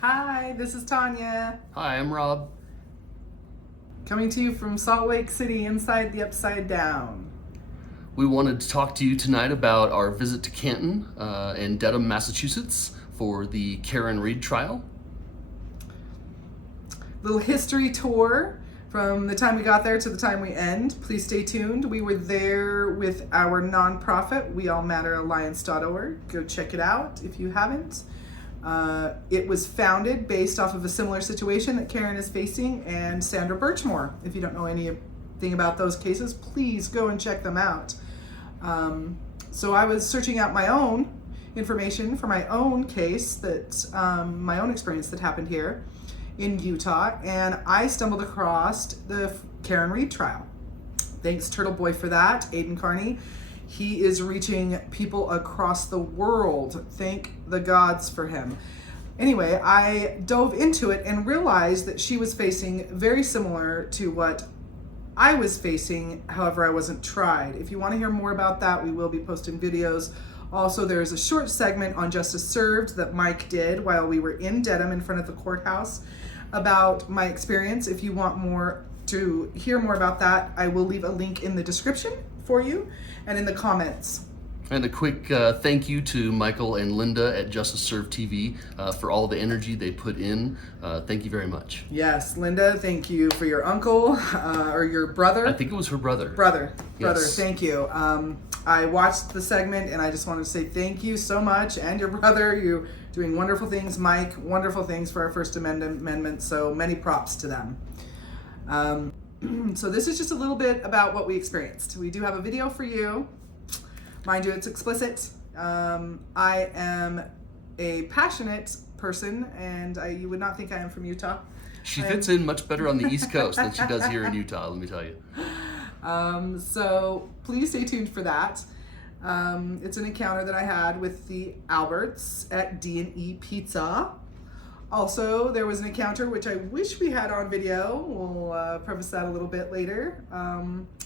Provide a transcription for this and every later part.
Hi, this is Tonya. Hi, I'm Rob. Coming to you from Salt Lake City inside the Upside Down. We wanted to talk to you tonight about our visit to Canton and Dedham, Massachusetts for the Karen Read trial. Little history tour from the time we got there to the time we end. Please stay tuned. We were there with our nonprofit, weallmatteralliance.org. Go check it out if you haven't. It was founded based off of a similar situation that Karen is facing and Sandra Birchmore. If you don't know anything about those cases, please go and check them out. So I was searching out my own information for my own case, my own experience that happened here in Utah, and I stumbled across the Karen Read trial. Thanks Turtle Boy for that, Aiden Carney. He is reaching people across the world. Thank the gods for him. Anyway, I dove into it and realized that she was facing very similar to what I was facing, however I wasn't tried. If you want to hear more about that, we will be posting videos. Also, there's a short segment on Justice Served that Mike did while we were in Dedham in front of the courthouse about my experience. If you want to hear more about that, I will leave a link in the description for you and in the comments. And a quick thank you to Michael and Linda at Justice Served TV for all the energy they put in. Thank you very much. Yes, Linda, thank you for your uncle or your brother. I think it was her brother. Brother, Yes. thank you. I watched the segment and I just wanted to say thank you so much, and your brother. You're doing wonderful things, Mike, wonderful things for our First Amendment, so many props to them. So this is just a little bit about what we experienced. We do have a video for you. Mind you, it's explicit. I am a passionate person, and you would not think I am from Utah. She fits in much better on the East Coast than she does here in Utah, let me tell you. So please stay tuned for that. It's an encounter that I had with the Alberts at D&E Pizza. Also, there was an encounter which I wish we had on video. We'll preface that a little bit later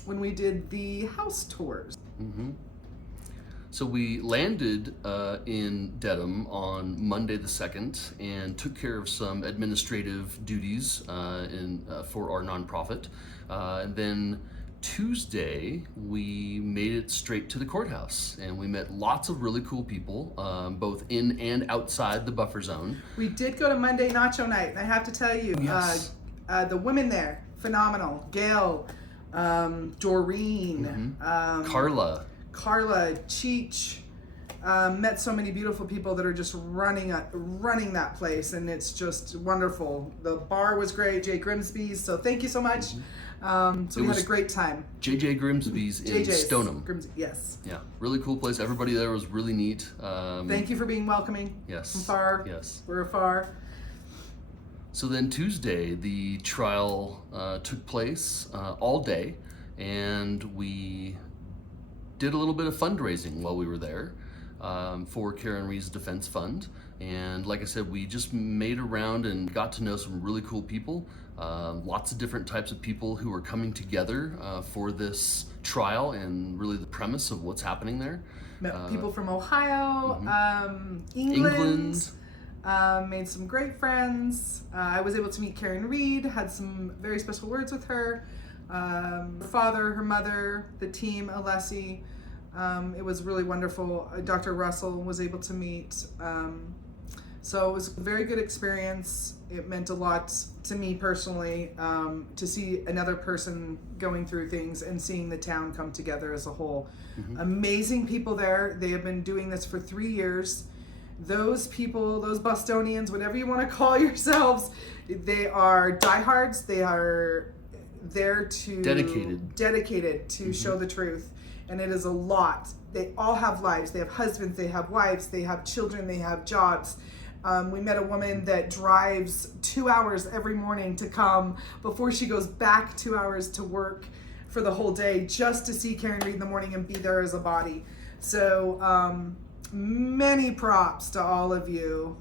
when we did the house tours. Mm-hmm. So we landed in Dedham on Monday the 2nd and took care of some administrative duties for our nonprofit. And then Tuesday, we made it straight to the courthouse, and we met lots of really cool people, both in and outside the buffer zone. We did go to Monday Nacho Night, and I have to tell you, Yes. The women there, phenomenal. Gail, Doreen, Carla, Cheech, met so many beautiful people that are just running that place, and it's just wonderful. The bar was great, Jay Grimsby's, so thank you so much. So we had a great time. JJ Grimsby's in Stoneham. Yes. Yeah, really cool place. Everybody there was really neat. Thank you for being welcoming. Yes. From far. Yes. We're afar. So then Tuesday, the trial took place all day, and we did a little bit of fundraising while we were there for Karen Read's Defense Fund. And like I said, we just made around and got to know some really cool people. Lots of different types of people who are coming together for this trial and really the premise of what's happening there. Met people from Ohio, England. Made some great friends. I was able to meet Karen Read, had some very special words with her. Her father, her mother, the team, Alessi. It was really wonderful. Dr. Russell was able to meet. So it was a very good experience. It meant a lot to me personally to see another person going through things and seeing the town come together as a whole. Amazing people there. They have been doing this for 3 years. Those people, those Bostonians, whatever you want to call yourselves, they are diehards. They are there to dedicated to show the truth, and it is a lot. They all have lives. They have husbands, they have wives, they have children, they have jobs. We met a woman that drives 2 hours every morning to come before she goes back 2 hours to work for the whole day just to see Karen Read in the morning and be there as a body. So many props to all of you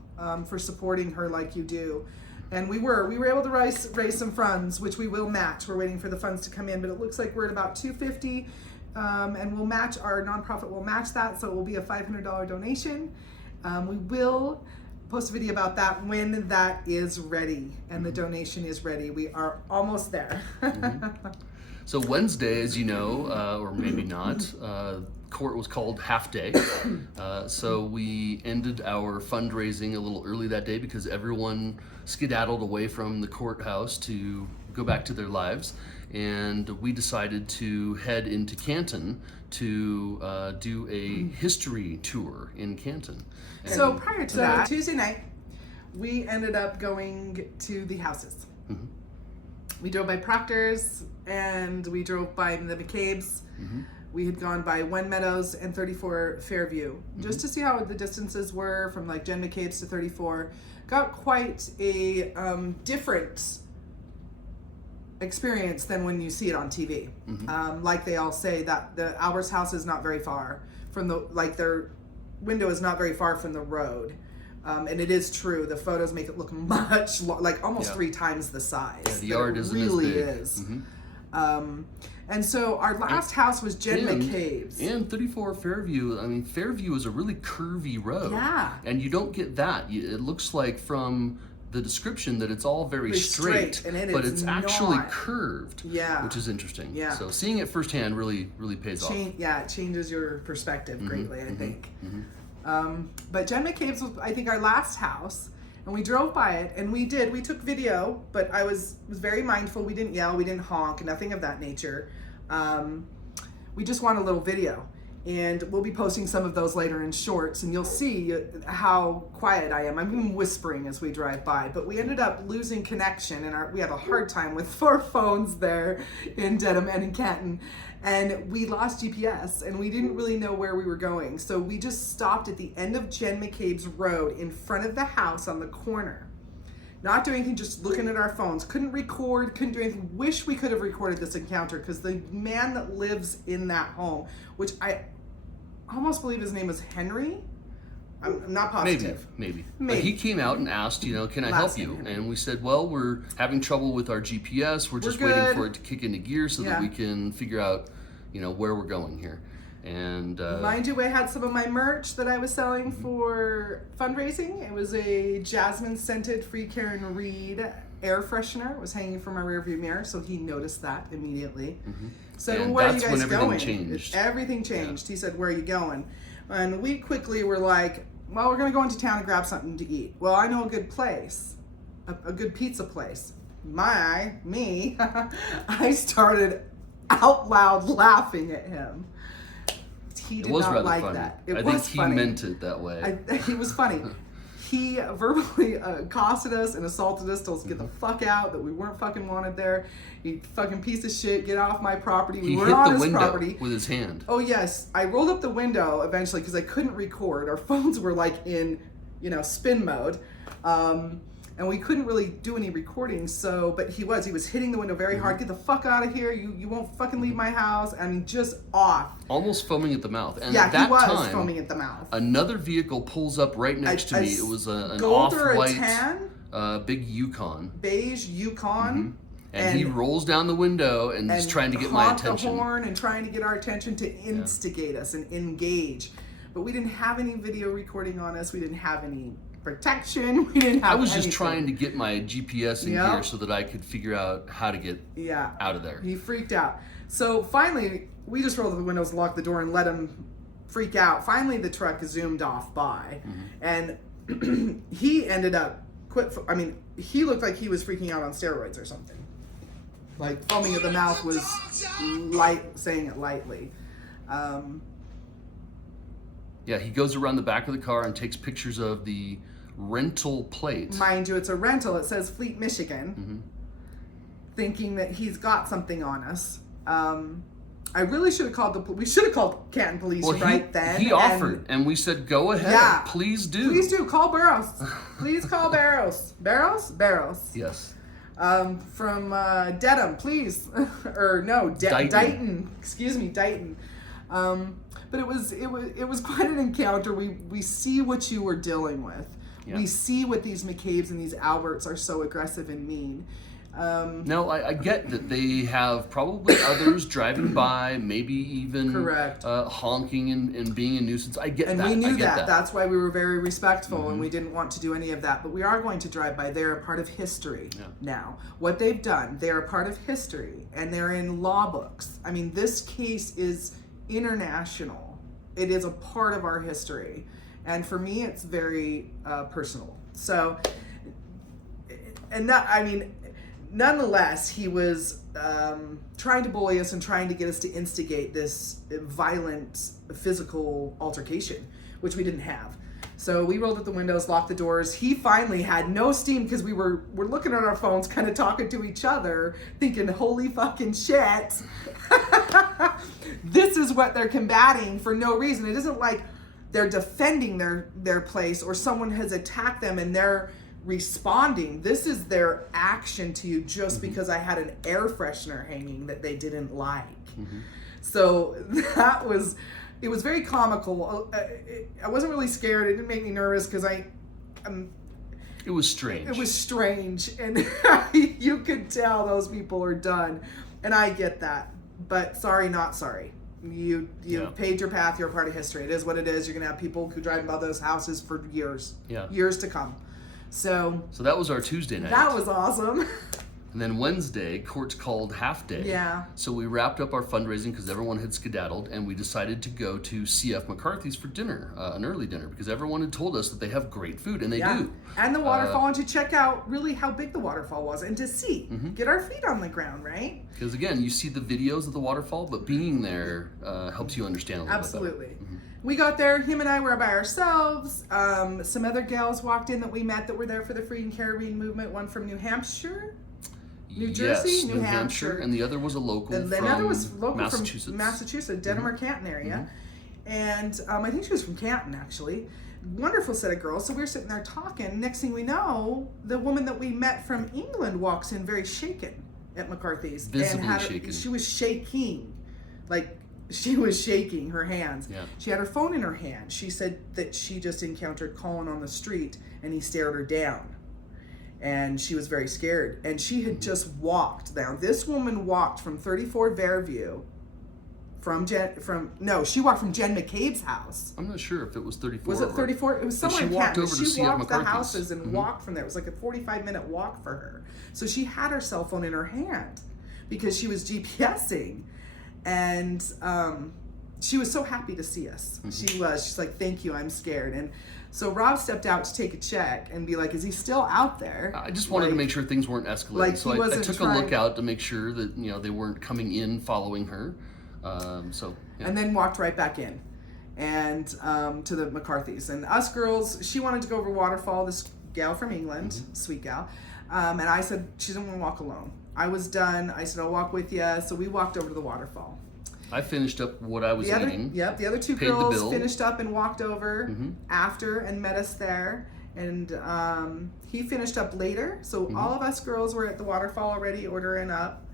for supporting her like you do. And we were able to raise some funds, which we will match. We're waiting for the funds to come in, but it looks like we're at about $250, and we'll match, our nonprofit will match that, so it will be a $500 donation. We will post a video about that when that is ready and the donation is ready. We are almost there. So Wednesday, as you know, or maybe not, court was called half day. So we ended our fundraising a little early that day because everyone skedaddled away from the courthouse to go back to their lives. And we decided to head into Canton to do a history tour in Canton. And so prior to that, Tuesday night, we ended up going to the houses. We drove by Proctor's and we drove by the McCabes. We had gone by One Meadows and 34 Fairview just to see how the distances were from like Jen McCabe's to 34. Got quite a different experience than when you see it on TV. Like they all say that the Albert's house is not very far from the, like their window is not very far from the road. And it is true. The photos make it look much like almost 3 times the size. Yeah, the yard isn't really as big. And so our last house was Jen McCabe's. And 34 Fairview. I mean, Fairview is a really curvy road. Yeah. And you don't get that. It looks like from the description that it's all very straight, and but it's actually curved. Yeah. Which is interesting. Yeah. So seeing it firsthand really pays off. Yeah, it changes your perspective greatly, I think. But Jen McCabe's was, I think, our last house, and we drove by it, and we took video, but I was very mindful. We didn't yell, we didn't honk, nothing of that nature. We just want a little video, and we'll be posting some of those later in shorts, and you'll see how quiet I am. I'm even whispering as we drive by, but we ended up losing connection, and we had a hard time with 4 phones there in Dedham and in Canton. And we lost GPS and we didn't really know where we were going. So we just stopped at the end of Jen McCabe's road in front of the house on the corner. Not doing anything, just looking at our phones. Couldn't record, couldn't do anything. Wish we could have recorded this encounter because the man that lives in that home, which I almost believe his name was Henry. I'm not positive. Maybe. But he came out and asked, can I help you? And we said, well, we're having trouble with our GPS. We're just waiting for it to kick into gear so that we can figure out, where we're going here. And mind you, I had some of my merch that I was selling for fundraising. It was a jasmine scented Free Karen Reed air freshener. It was hanging from my rearview mirror, so he noticed that immediately. So and where are you guys when everything going? Changed. Everything changed. He said, where are you going? And we quickly were like, well, we're going to go into town and grab something to eat. Well, I know a good place, a good pizza place. I started out loud laughing at him. He did not like funny. that. I think he meant it that way. He was funny. He verbally accosted us and assaulted us, told us to get the fuck out, that we weren't fucking wanted there. You fucking piece of shit, get off my property. We were on his property. He hit the window with his hand. Oh yes, I rolled up the window eventually because I couldn't record. Our phones were like in, spin mode. And we couldn't really do any recording, but he was hitting the window very hard. Get the fuck out of here. You won't fucking leave my house. I mean, just off. Almost foaming at the mouth. And yeah, at that he was time, foaming at the mouth. Another vehicle pulls up right next to me. It was an gold off-white, or a tan? big Yukon. Beige Yukon. And he rolls down the window and is trying to get my attention. The horn and trying to get our attention to instigate us and engage. But we didn't have any video recording on us. We didn't have any protection. We didn't have just anything. Trying to get my GPS in gear so that I could figure out how to get out of there. He freaked out. So finally, we just rolled up the windows, locked the door, and let him freak out. Finally, the truck zoomed off by. And he ended up he looked like he was freaking out on steroids or something. Like foaming at the mouth was saying it lightly. Yeah, he goes around the back of the car and takes pictures of the rental plate. Mind you, it's a rental. It says Fleet, Michigan. Thinking that he's got something on us. I really should have called we should have called Canton Police then. He offered, and we said, go ahead. Please do. Please do. Call Barrows. Please call Barrows. Barrows? Yes. From Dedham, please. Or no, Dighton. Excuse me, Dighton. But it was quite an encounter. We see what you were dealing with. Yeah. We see what these McCabes and these Alberts are so aggressive and mean. Now, I get that they have probably others driving by, maybe even Correct. Honking and being a nuisance. I get and that. we knew that. That's why we were very respectful, and we didn't want to do any of that. But we are going to drive by. They're a part of history now. What they've done, they're a part of history, and they're in law books. I mean, this case is international. It is a part of our history. And for me, it's very personal. So, and that, I mean, nonetheless, he was trying to bully us and trying to get us to instigate this violent physical altercation, which we didn't have. So we rolled up the windows, locked the doors. He finally had no steam because we're looking at our phones, kind of talking to each other, thinking, holy fucking shit. This is what they're combating for no reason. It isn't like they're defending their place or someone has attacked them and they're responding. This is their action to you just because I had an air freshener hanging that they didn't like. So it was very comical. I wasn't really scared. It didn't make me nervous because it was strange. It was strange, and you could tell those people are done, and I get that. But sorry, not sorry. You paid your path. You're a part of history. It is what it is. You're gonna have people who drive by those houses for years, years to come. So that was our Tuesday night. That was awesome. And then Wednesday, courts called half day. Yeah. So we wrapped up our fundraising because everyone had skedaddled, and we decided to go to CF McCarthy's for dinner, an early dinner, because everyone had told us that they have great food, and they do. And the waterfall, and to check out really how big the waterfall was, and to see, get our feet on the ground, right? Because again, you see the videos of the waterfall, but being there helps you understand a little bit better. Absolutely. We got there, him and I were by ourselves. Some other gals walked in that we met that were there for the Free and Caribbean movement, one from New Hampshire. New Jersey, yes, New Hampshire, and the other was a local and from another was local Massachusetts. From Massachusetts, Dedham or Canton area, and I think she was from Canton actually. Wonderful set of girls. So we were sitting there talking. Next thing we know, the woman that we met from England walks in, very shaken at McCarthy's, visibly and shaken. She was shaking, like she was shaking her hands. Yeah. She had her phone in her hand. She said that she just encountered Colin on the street, and he stared her down. And she was very scared. And she had just walked down. This woman walked from 34 Fairview, she walked from Jen McCabe's house. I'm not sure if it was 34. Was it 34? It was somewhere in She walked Canton. over to She CF walked the McCarthy's. houses and walked from there. It was like a 45-minute walk for her. So she had her cell phone in her hand because she was GPSing. And she was so happy to see us. She's like, thank you, I'm scared. And so Rob stepped out to take a check and be like, is he still out there? I just wanted to make sure things weren't escalating. So I took a look out to make sure that they weren't coming in following her. And then walked right back in and to the McCarthy's. And us girls, she wanted to go over waterfall, this gal from England, sweet gal. And I said, she didn't want to walk alone. I was done. I said, I'll walk with you. So we walked over to the waterfall. I finished up what I was eating. Yep, the other two girls finished up and walked over after and met us there. And he finished up later. So all of us girls were at the waterfall already ordering up.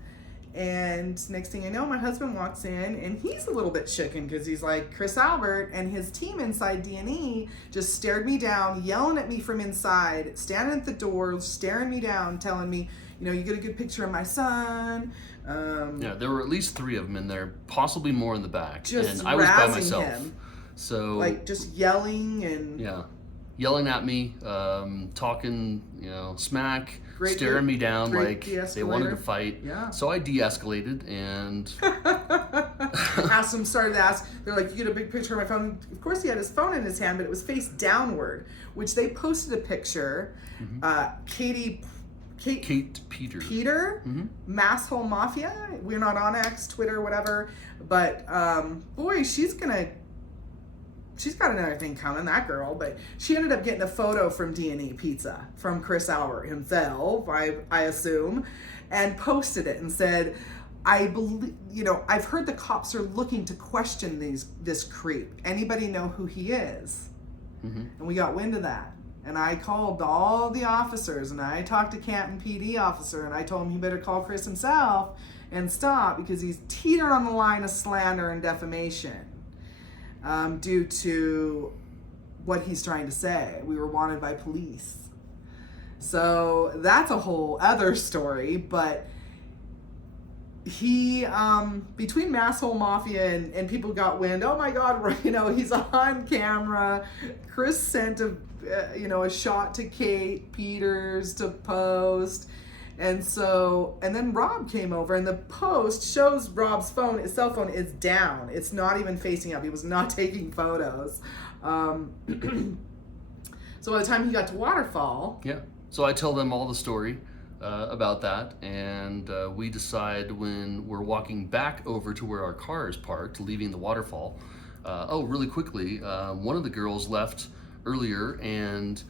And next thing I know, my husband walks in and he's a little bit shaken because he's like, Chris Albert and his team inside D&E just stared me down, yelling at me from inside, standing at the door, staring me down, telling me, you get a good picture of my son. There were at least 3 of them in there, possibly more in the back. Just and I was by myself. him. So like just yelling and yelling at me, talking, smack, staring me down like they wanted to fight. Yeah. So I de-escalated and started to ask. They're like, you get a big picture of my phone. Of course, he had his phone in his hand, but it was face downward, which they posted a picture. Kate Peter, Masshole Mafia. We're not on X, Twitter, whatever. But boy, she's got another thing coming, that girl. But she ended up getting a photo from D&E Pizza from Chris Albert himself, I assume, and posted it and said, I believe, I've heard the cops are looking to question this creep. Anybody know who he is? And we got wind of that. And I called all the officers, and I talked to Canton PD officer, and I told him he better call Chris himself and stop because he's teetered on the line of slander and defamation due to what he's trying to say. We were wanted by police. So that's a whole other story, but he, between Masshole Mafia and people got wind, oh my God, you know, he's on camera. Chris sent a shot to Kate Peters to post. And then Rob came over, and the post shows Rob's phone, his cell phone is down. It's not even facing up. He was not taking photos. So by the time he got to Waterfall. Yeah. So I tell them all the story about that, and we decide when we're walking back over to where our car is parked, leaving the Waterfall. Really quickly, one of the girls left earlier, and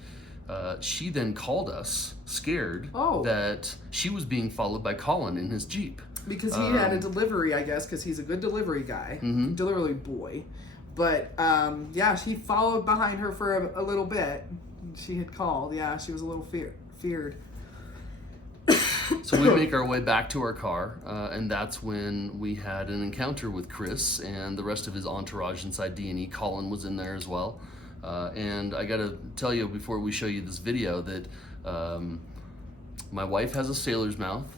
she then called us, scared that she was being followed by Colin in his Jeep. Because he had a delivery, I guess, because he's a good delivery guy, delivery boy. But she followed behind her for a little bit. She had called. Yeah, she was a little feared. So we make our way back to our car, and that's when we had an encounter with Chris and the rest of his entourage inside D&E. Colin was in there as well. And I gotta tell you before we show you this video that my wife has a sailor's mouth.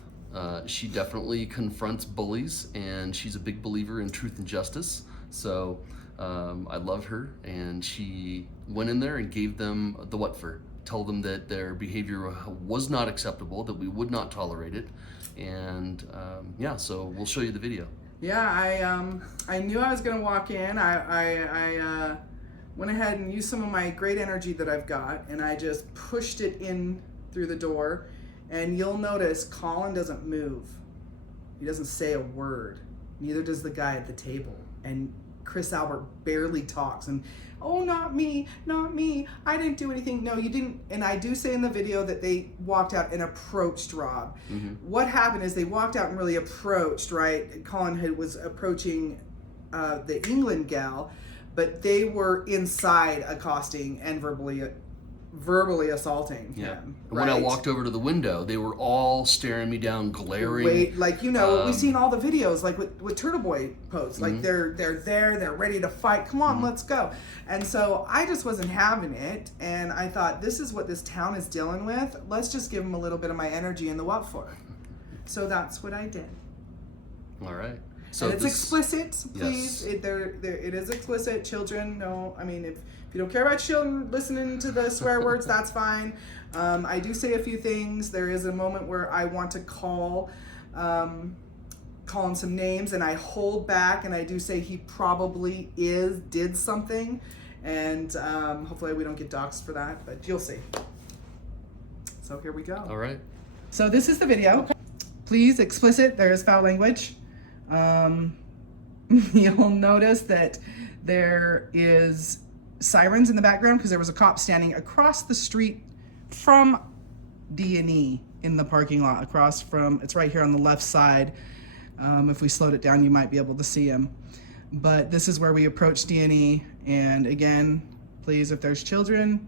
She definitely confronts bullies, and she's a big believer in truth and justice. So I love her, and she went in there and gave them the what for. Told them that their behavior was not acceptable, that we would not tolerate it. And so we'll show you the video. Yeah, I knew I was gonna walk in. I went ahead and used some of my great energy that I've got, and I just pushed it in through the door. And you'll notice Colin doesn't move. He doesn't say a word. Neither does the guy at the table. And Chris Albert barely talks. And, oh, not me, I didn't do anything. No, you didn't. And I do say in the video that they walked out and approached Rob. What happened is they walked out and really approached, right? Colin was approaching the England gal, but they were inside accosting and verbally assaulting him. When I walked over to the window, they were all staring me down, glaring. We've seen all the videos, like with Turtle Boy posts, like they're there, they're ready to fight. Come on, let's go. And so I just wasn't having it, and I thought, this is what this town is dealing with. Let's just give them a little bit of my energy in the what for. So that's what I did. All right. So and it's explicit, please. Yes. It is explicit. Children, no. I mean, if you don't care about children listening to the swear words, that's fine. I do say a few things. There is a moment where I want to call him some names, and I hold back, and I do say he probably did something, and hopefully we don't get doxxed for that, but you'll see. So here we go. All right. So this is the video. Please, explicit. There is foul language. You'll notice that there is sirens in the background because there was a cop standing across the street from D&E in the parking lot, across from, it's right here on the left side. If we slowed it down, you might be able to see him. But this is where we approach D&E. And again, please, if there's children,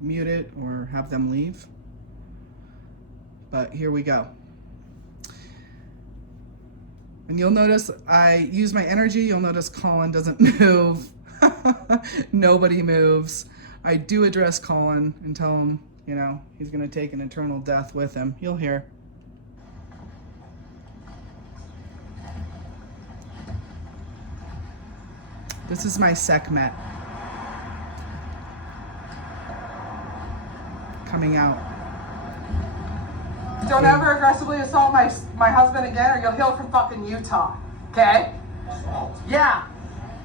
mute it or have them leave. But here we go. And you'll notice I use my energy. You'll notice Colin doesn't move. Nobody moves. I do address Colin and tell him, he's going to take an eternal death with him. You'll hear. This is my SecMet coming out. Don't ever aggressively assault my husband again, or you'll heal from fucking Utah, okay? Yeah.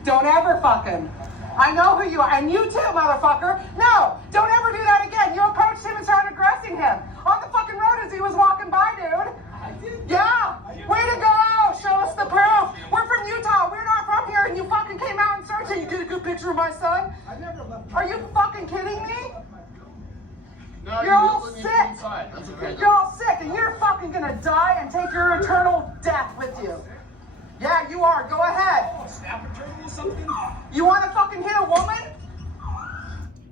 Don't ever fucking. I know who you are, and you too, motherfucker. No, don't ever do that again. You approached him and started aggressing him on the fucking road as he was walking by, dude. I did. Yeah. Way to go. Show us the proof. We're from Utah. We're not from here, and you fucking came out and searched and you did a good picture of my son. I never left. Are you fucking kidding me? No, you're all sick. Okay. You're all sick, and you're fucking gonna die and take your eternal death with you. Yeah, you are. Go ahead. Snap a turtle or something? You want to fucking hit a woman?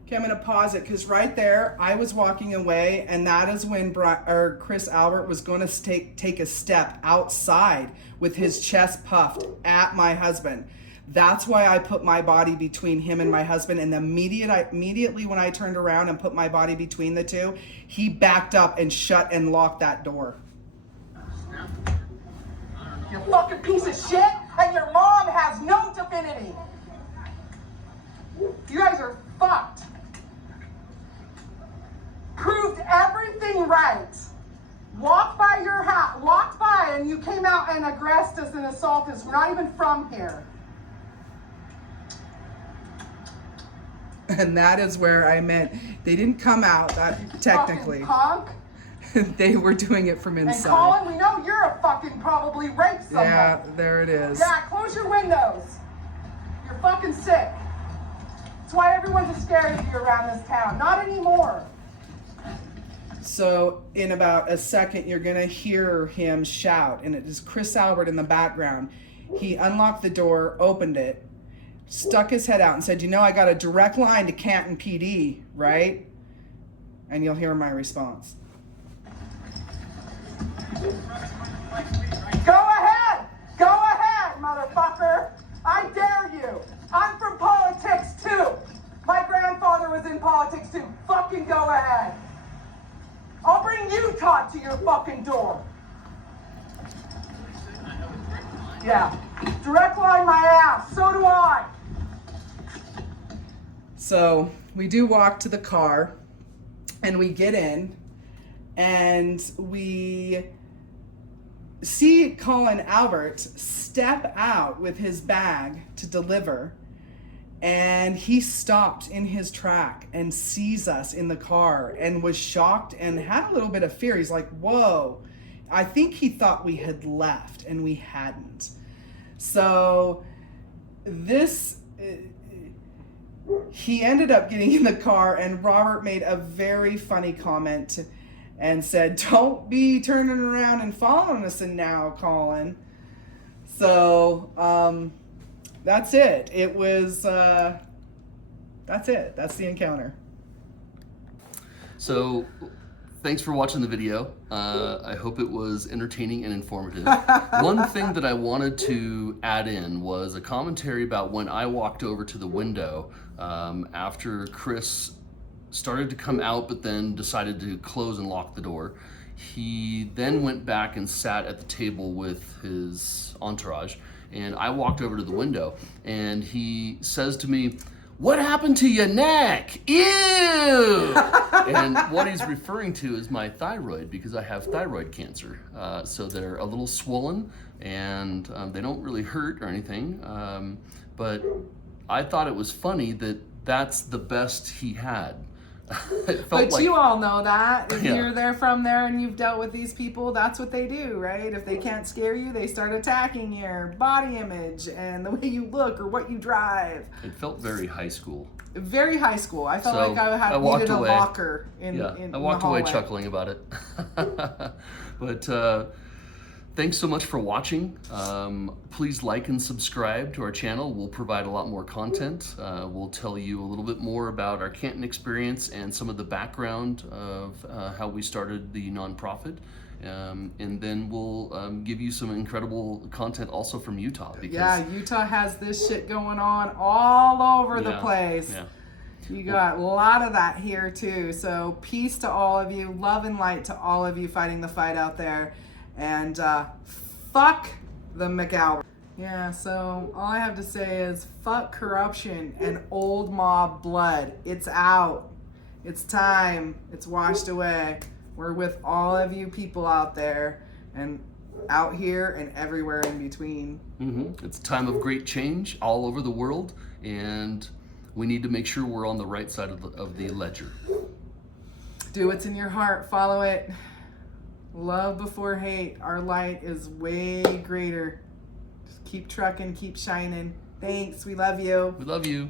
Okay, I'm gonna pause it because right there, I was walking away, and that is when Chris Albert was going to take a step outside with his chest puffed at my husband. That's why I put my body between him and my husband. And immediately when I turned around and put my body between the two, he backed up and shut and locked that door. You fucking piece of shit, and your mom has no divinity. You guys are fucked. Proved everything right. Walked by your house, walked by, and you came out and aggressed us and assaulted us. We're not even from here. And that is where I meant they didn't come out, that technically. Fucking punk. They were doing it from inside. And Colin, we know you're a fucking probably raped someone. Yeah, there it is. Yeah, close your windows. You're fucking sick. That's why everyone's scared of you around this town. Not anymore. So in about a second, you're gonna hear him shout, and it is Chris Albert in the background. He unlocked the door, opened it, stuck his head out and said, you know, I got a direct line to Canton PD, right? And you'll hear my response. Go ahead, motherfucker. I dare you. I'm from politics too. My grandfather was in politics too. Fucking go ahead. I'll bring Utah to your fucking door. Yeah, direct line my ass. So do I. So we do walk to the car, and we get in, and we see Colin Albert step out with his bag to deliver, and he stopped in his track and sees us in the car and was shocked and had a little bit of fear. He's like, whoa. I think he thought we had left, and we hadn't. So he ended up getting in the car, and Robert made a very funny comment and said, don't be turning around and following us now, Colin. So that's it. It was, that's it. That's the encounter. So thanks for watching the video. I hope it was entertaining and informative. One thing that I wanted to add in was a commentary about when I walked over to the window after Chris started to come out but then decided to close and lock the door. He then went back and sat at the table with his entourage, and I walked over to the window, and he says to me, "What happened to your neck? Ew!" And what he's referring to is my thyroid, because I have thyroid cancer. So they're a little swollen, and they don't really hurt or anything. But I thought it was funny that that's the best he had. But like, you all know that. If yeah. you're there from there and you've dealt with these people, that's what they do, right? If they can't scare you, they start attacking your body image and the way you look or what you drive. It felt very high school. Very high school. I felt like I needed a locker in the hallway. I walked away chuckling about it. But thanks so much for watching. Please like and subscribe to our channel. We'll provide a lot more content. We'll tell you a little bit more about our Canton experience and some of the background of how we started the nonprofit. And then we'll give you some incredible content also from Utah. Because, yeah, Utah has this shit going on all over the place. Yeah. You got a lot of that here too. So peace to all of you. Love and light to all of you fighting the fight out there. And fuck the McCabe. Yeah, so all I have to say is fuck corruption and old mob blood. It's out. It's time. It's washed away. We're with all of you people out there and out here and everywhere in between. Mm-hmm. It's a time of great change all over the world, and we need to make sure we're on the right side of the ledger. Do what's in your heart. Follow it. Love before hate. Our light is way greater. Just keep trucking, keep shining. Thanks. We love you. We love you.